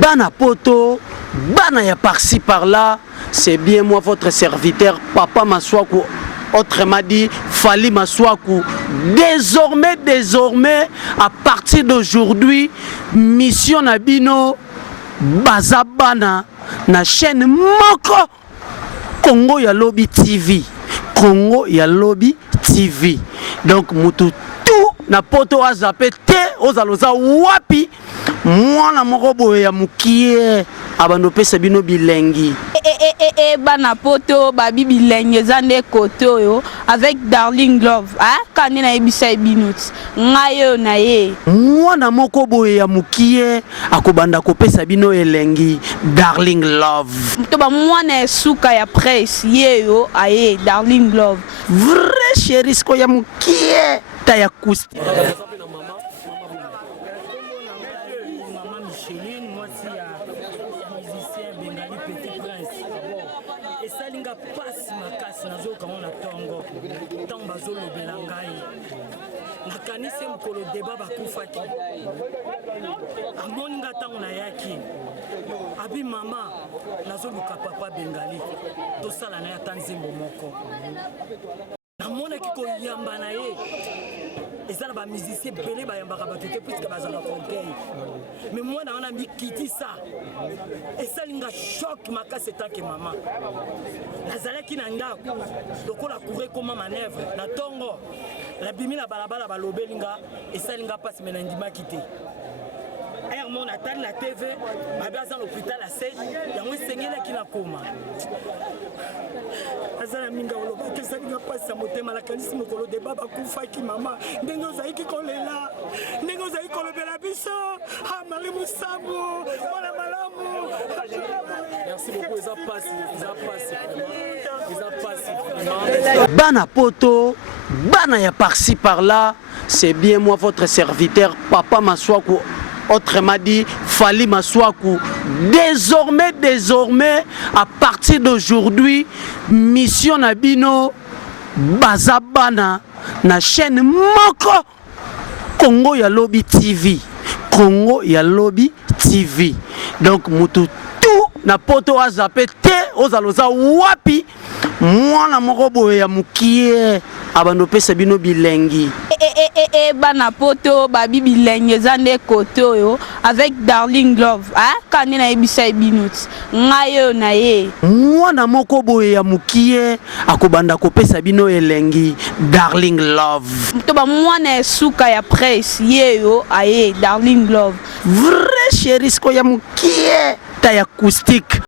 Bana poto, bana ya par-ci par-là, c'est bien moi votre serviteur, Papa Maswaku, autrement dit, Fally Maswaku. Désormais, à partir d'aujourd'hui, mission Nabino, Bazabana, na chaîne Moko, Congo ya Lobby TV. Congo ya Lobby TV. Donc, mutu tout na poto a zappé te, ozaloza wapi. Mwana moko boye ya mukie abanope sabino bilengi bana poto babi bilengi zande koto yo avec Darling Love kani na ebisa binut ngayo na ye mwana moko boye ya mukie akobanda kopesa bino elengi Darling Love to ba mwana suka ya presse ye yo aye Darling Love vrai chéri sko ya mukie ta ya kusti esalinga pasi makasi nazoka mona tongo ntango bazolobela ngai nakanisi mokolo deba bakufaki amoni nga ntango nayaki abi mama nazoluka papa bengali tosala na ye ata nzembo moko namonaki koyamba na ye eza na bamusicien ebele bayambaka bato te puiske bazala konteil me mwana wana mikitisa esalinga shok makasi etanke mama nazalaki na ndako lokola coure koma manevre na ntongo nabimi na balabala balobelinga esalinga mpasi me nandimaki te mon atali la TV babi aza na hôpital ase yango esengelaki na koma aza na minga olobaki esalinga mpasi ya motema nakanisi mokolo deba bakufaki mama ndenge ozalaki kolela ndenge ozalaki kolobela biso mari mosambo mwana malamu. Merci beaucoup, eza pasi. Bana poto, bana ya par-ci par-là, c'est bien moi votre serviteur Papa Maswaku. Autrement dit, Fally Maswaku. Désormais, à partir d'aujourd'hui, mission Nabino, Bazabana, na chaîne Moko, Congo ya Lobby TV. Congo ya Lobby TV. Donc, mutu tout na poto a zappé te, ozaloza wapi, mwana moko boye ya mukie, abanope sabino bilengi. Bana poto babi bilengi zande koto yo avec Darling Love kani na ebisa binut ngayo na ye mwana moko boye ya mukie akobanda kopesa bino elengi Darling Love to ba mwana suka ya presse ye yo aye Darling Love vrai chéri sko ya mukie ta ya acoustique.